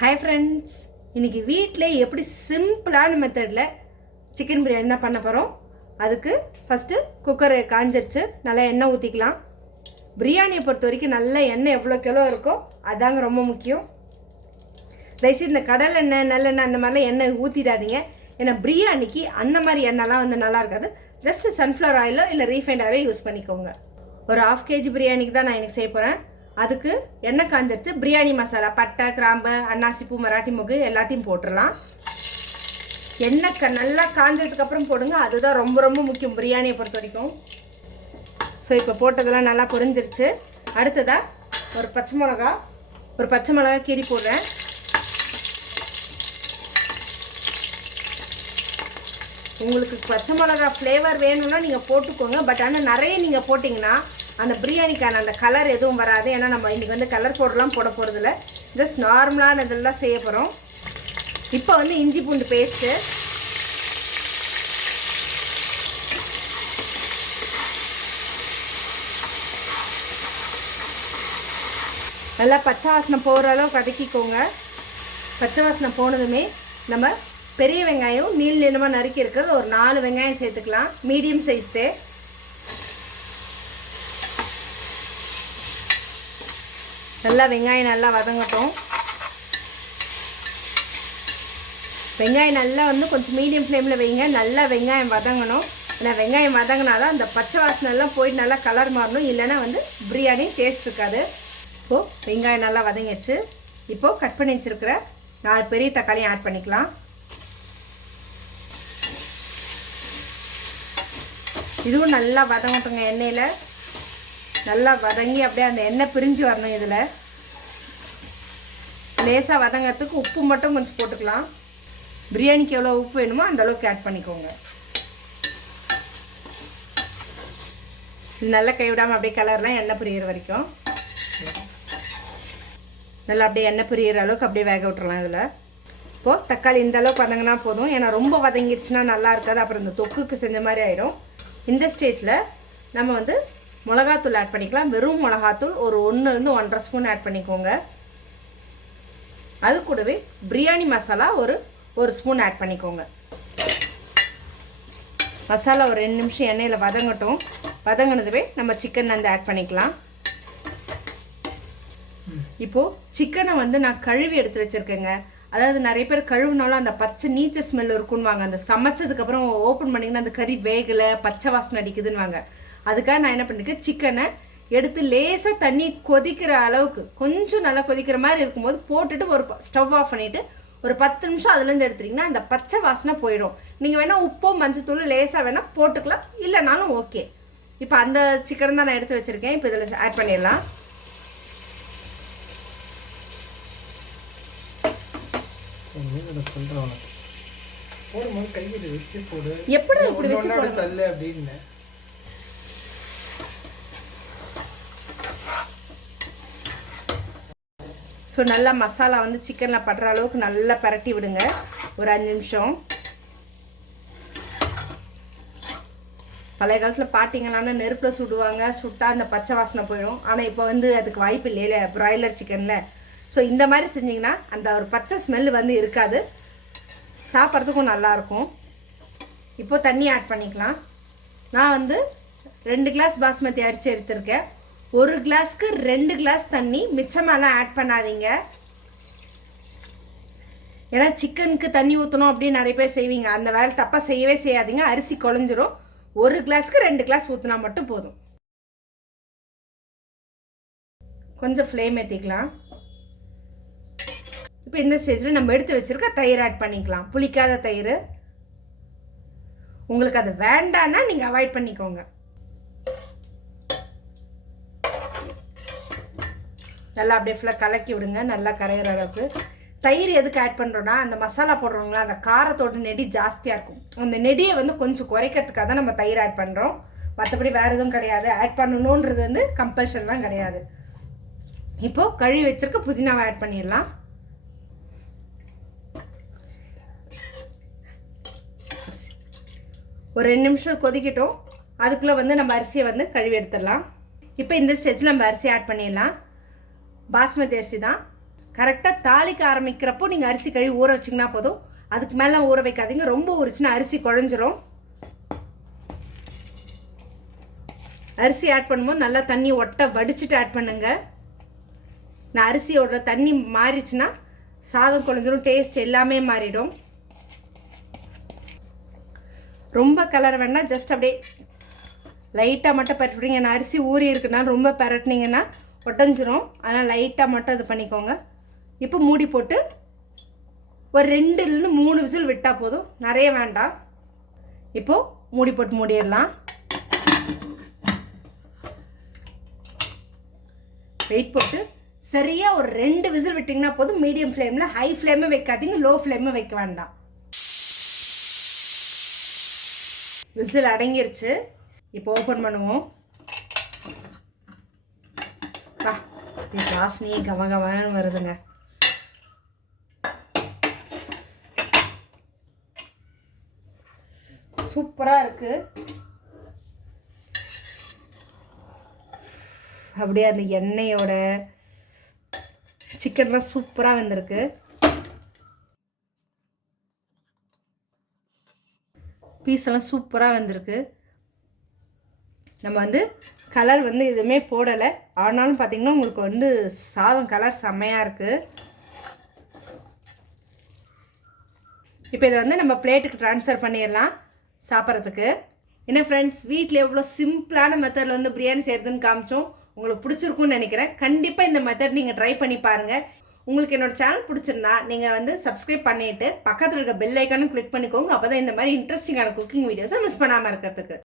Hi friends, இன்றைக்கி வீட்டில் எப்படி சிம்பிளான மெத்தடில் சிக்கன் பிரியாணி தான் பண்ண போகிறோம். அதுக்கு ஃபஸ்ட்டு குக்கரை காஞ்சிருச்சு, நல்லா எண்ணெய் ஊற்றிக்கலாம். பிரியாணியை பொறுத்த வரைக்கும் நல்ல எண்ணெய் எவ்வளோ கிலோ இருக்கோ அதாங்க ரொம்ப முக்கியம். தயவுசெய்து இந்த கடல் எண்ணெய் நல்லெண்ணெய் அந்த மாதிரிலாம் எண்ணெய் ஊற்றிடாதீங்க. ஏன்னா பிரியாணிக்கு அந்த மாதிரி எண்ணெய்லாம் வந்து நல்லா இருக்காது. ஜஸ்ட்டு சன்ஃப்ளவர் ஆயிலோ இல்லை ரீஃபைண்ட் ஆயிலோ யூஸ் பண்ணிக்கோங்க. ஒரு 1/2 kg பிரியாணிக்கு தான் நான் எனக்கு செய்ய போகிறேன். அதுக்கு எண்ணெய் காஞ்சிருச்சு. பிரியாணி மசாலா, பட்டை, கிராம்பு, அன்னாசி பூ, மராட்டி மொகு எல்லாத்தையும் போட்டுடலாம். எண்ணெய் நல்லா காஞ்சதுக்கப்புறம் போடுங்க, அதுதான் ரொம்ப ரொம்ப முக்கியம் பிரியாணியை பொறுத்த வரைக்கும். ஸோ இப்போ போட்டதெல்லாம் நல்லா பொரிஞ்சிருச்சு. அடுத்ததாக ஒரு பச்சை மிளகா கீரி போடுறேன். உங்களுக்கு பச்சை மிளகா ஃப்ளேவர் வேணும்னா நீங்கள் போட்டுக்கோங்க. பட் ஆனால் நிறைய நீங்கள் போட்டிங்கன்னா அந்த பிரியாணிக்கான அந்த கலர் எதுவும் வராது. ஏன்னா நம்ம இன்றைக்கி வந்து கலர் பவுடர்லாம் போட போகிறதில்ல, ஜஸ்ட் நார்மலான இதெல்லாம் செய்ய போகிறோம். இப்போ வந்து இஞ்சி பூண்டு பேஸ்ட்டு, நல்லா பச்சை வாசனை போகிற அளவு வதக்கிக்கோங்க. பச்சை வாசனை போனதுமே நம்ம பெரிய வெங்காயம் நீளமாக நறுக்கி இருக்கிறது ஒரு 4 வெங்காயம் சேர்த்துக்கலாம், மீடியம் சைஸ்தே. நல்லா வெங்காயம் நல்லா வதங்கட்டும். வெங்காயம் நல்லா வந்து கொஞ்சம் மீடியம் ஃப்ளேமில் வைங்க. நல்லா வெங்காயம் வதங்கணும். ஏன்னா வெங்காயம் வதங்கினாதான் அந்த பச்சை வாசனை எல்லாம் போயிட்டு நல்லா கலர் மாறணும், இல்லைன்னா வந்து பிரியாணி டேஸ்ட் இருக்காது. இப்போது வெங்காயம் நல்லா வதங்கிடுச்சு. இப்போது கட் பண்ணி வச்சுருக்கிற 4 பெரிய தக்காளியும் ஆட் பண்ணிக்கலாம். இதுவும் நல்லா வதங்கட்டுங்க. எண்ணெயில் நல்லா வதங்கி அப்படியே அந்த எண்ணெய் பிரிஞ்சு வரணும். இதில் லேசாக வதங்கிறதுக்கு உப்பு மட்டும் கொஞ்சம் போட்டுக்கலாம். பிரியாணிக்கு எவ்வளோ உப்பு வேணுமோ அந்த அளவுக்கு ஆட் பண்ணிக்கோங்க. இது நல்லா கைவிடாமல் அப்படியே கலர்லாம் எண்ணெய் பிரியிற வரைக்கும் நல்லா அப்படியே எண்ணெய் பிரியிற அளவுக்கு அப்படியே வேக விட்டுறலாம். இதில் இப்போது தக்காளி இந்த அளவுக்கு வதங்கினா போதும். ஏன்னா ரொம்ப வதங்கிடுச்சுன்னா நல்லா இருக்காது, அப்புறம் இந்த தொக்குக்கு செஞ்ச மாதிரி ஆயிடும். இந்த ஸ்டேஜில் நம்ம வந்து மிளகாத்தூள் ஆட் பண்ணிக்கலாம். வெறும் மிளகாத்தூள் ஒரு 1 to 1.5 ஸ்பூன் ஆட் பண்ணிக்கோங்க. அது கூடவே பிரியாணி மசாலா ஒரு ஸ்பூன் ஆட் பண்ணிக்கோங்க. மசாலா ஒரு 2 நிமிஷம் எண்ணெயில் வதங்கட்டும். வதங்கினதுவே நம்ம சிக்கன் வந்து ஆட் பண்ணிக்கலாம். இப்போது சிக்கனை வந்து நான் கழுவி எடுத்து வச்சுருக்கேங்க. அதாவது நிறைய பேர் கழுவுனாலும் அந்த பச்சை நீச்ச ஸ்மெல் இருக்குன்னுவாங்க. அந்த சமைச்சதுக்கப்புறம் ஓப்பன் பண்ணிங்கன்னா அந்த கறி வேகலை, பச்சை வாசனை அடிக்குதுன்னுவாங்க. அதுக்காக நான் என்ன பண்ணிருக்கேன், சிக்கனை எடுத்து லேசாக தண்ணி கொதிக்கிற அளவுக்கு கொஞ்சம் நல்லா கொதிக்கிற மாதிரி இருக்கும்போது போட்டுட்டு ஒரு ஸ்டவ் ஆஃப் பண்ணிவிட்டு ஒரு 10 நிமிஷம் அதுலேருந்து எடுத்துட்டிங்கன்னா அந்த பச்சை வாசனை போயிடும். நீங்கள் வேணால் உப்போ மஞ்சத்தூள் லேசாக வேணால் போட்டுக்கலாம், இல்லைனாலும் ஓகே. இப்போ அந்த சிக்கன் தான் நான் எடுத்து வச்சுருக்கேன். இப்போ இதில் ஆட் பண்ணிடலாம். எப்படி இப்படி வச்சு போடல அப்படின்னு. ஸோ நல்லா மசாலா வந்து சிக்கனில் படுற அளவுக்கு நல்லா பரட்டி விடுங்க ஒரு 5 நிமிஷம். பழைய காலத்தில் பாட்டிங்களான நெருப்பில் சுடுவாங்க, சுட்டால் அந்த பச்சை வாசனை போயிடும். ஆனால் இப்போ வந்து அதுக்கு வாய்ப்பு இல்லையில பிராய்லர் சிக்கனில். ஸோ இந்த மாதிரி செஞ்சிங்கன்னா அந்த ஒரு பச்சை ஸ்மெல் வந்து இருக்காது, சாப்பிட்றதுக்கும் நல்லாயிருக்கும். இப்போது தண்ணி ஆட் பண்ணிக்கலாம். நான் வந்து 2 கிளாஸ் பாஸ்மதி அரிசி எடுத்திருக்கேன். 1 கிளாஸ்க்கு 2 கிளாஸ் தண்ணி, மிச்சமெல்லாம் ஆட் பண்ணாதீங்க. ஏன்னா சிக்கனுக்கு தண்ணி ஊற்றணும் அப்படின்னு நிறைய பேர் செய்வீங்க. அந்த வேலை தப்பாக செய்யவே செய்யாதீங்க, அரிசி குழஞ்சிரும். 1 கிளாஸ்க்கு 2 கிளாஸ் ஊற்றினா மட்டும் போதும். கொஞ்சம் ஃப்ளேம் ஏற்றிக்கலாம். இப்போ இந்த ஸ்டேஜில் நம்ம எடுத்து வச்சுருக்க தயிர் ஆட் பண்ணிக்கலாம். புளிக்காத தயிர். உங்களுக்கு அது வேண்டான்னா நீங்கள் அவாய்ட் பண்ணிக்கோங்க. நல்லா அப்படியே ஃபுல்லாக கலக்கி விடுங்க, நல்லா கரையிற அளவுக்கு. தயிர் எதுக்கு ஆட் பண்ணுறோன்னா, அந்த மசாலா போடுறோங்களா அந்த காரத்தோட நெடி ஜாஸ்தியாக இருக்கும். அந்த நெடியை வந்து கொஞ்சம் குறைக்கிறதுக்காக தான் நம்ம தயிர் ஆட் பண்ணுறோம். மற்றபடி வேறு எதுவும் கிடையாது. ஆட் பண்ணணுன்றது வந்து கம்பல்ஷன்லாம் கிடையாது. இப்போது கழுவி வச்சுருக்க புதினாவை ஆட் பண்ணிடலாம். ஒரு 2 நிமிஷம் கொதிக்கட்டும். அதுக்குள்ளே வந்து நம்ம அரிசியை வந்து கழுவி எடுத்துடலாம். இப்போ இந்த ஸ்டேஜில் நம்ம அரிசி ஆட் பண்ணிடலாம். பாஸ்மதி அரிசி தான், கரெக்டாக தாளிக்க ஆரம்பிக்கிறப்போ நீங்கள் அரிசி கழுவி ஊற வச்சிங்கன்னா போதும். அதுக்கு மேலே ஊற வைக்காதீங்க, ரொம்ப ஊறிச்சுன்னா அரிசி குழஞ்சிரும். அரிசி ஆட் பண்ணும்போது நல்லா தண்ணி ஒட்ட வடிச்சிட்டு ஆட் பண்ணுங்க. நான் அரிசியோட தண்ணி மாறிச்சுன்னா சாதம் குழஞ்சிரும், டேஸ்ட் எல்லாமே மாறிடும். ரொம்ப கலர வேண்டாம், ஜஸ்ட் அப்படியே லைட்டாக மட்டும் பரட்டுறீங்க. நான் அரிசி ஊறி இருக்குன்னா ரொம்ப பரட்டினீங்கன்னா ஒட்டஞ்சிரும், அதனால் லைட்டாக மட்டும் இது பண்ணிக்கோங்க. இப்போ மூடி போட்டு ஒரு 2-3 விசில் விட்டால் போதும், நிறைய வேண்டாம். இப்போது மூடி போட்டு மூடிடலாம். வெயிட் போட்டு சரியாக ஒரு 2 விசில் விட்டிங்கன்னா போதும். மீடியம் ஃப்ளேமில், ஹை ஃப்ளேமே வைக்காதீங்க, லோ ஃப்ளேமே வைக்க வேண்டாம். விசில் அடங்கிருச்சு. இப்போ ஓப்பன் பண்ணுவோம். வாசனையே கமகமன்னு வருதுங்க. சூப்பராக இருக்குது. அப்படியே அந்த எண்ணெயோட சிக்கன்லாம் சூப்பராக வந்திருக்கு. பீஸ் எல்லாம் சூப்பராக வந்திருக்கு. நம்ம வந்து கலர் வந்து எதுவுமே போடலை, ஆனாலும் பார்த்திங்கன்னா உங்களுக்கு வந்து சாதம் கலர் செம்மையாக இருக்குது. இப்போ இதை வந்து நம்ம பிளேட்டுக்கு ட்ரான்ஸ்ஃபர் பண்ணிடலாம் சாப்பிட்றதுக்கு. என்ன ஃப்ரெண்ட்ஸ், வீட்டில் எவ்வளோ சிம்பிளான மெத்தடில் வந்து பிரியாணி செய்கிறதுன்னு காமிச்சோம். உங்களுக்கு பிடிச்சிருக்குன்னு நினைக்கிறேன். கண்டிப்பாக இந்த மெத்தட் நீங்கள் ட்ரை பண்ணி பாருங்கள். உங்களுக்கு என்னோட சேனல் பிடிச்சிருந்தா நீங்கள் வந்து சப்ஸ்கிரைப் பண்ணிவிட்டு பக்கத்தில் இருக்க பெல் ஐக்கானும் கிளிக் பண்ணிக்கோங்க. அப்போ தான் இந்த மாதிரி இன்ட்ரெஸ்டிங்கான குக்கிங் வீடியோஸை மிஸ் பண்ணாமல் இருக்கிறதுக்கு.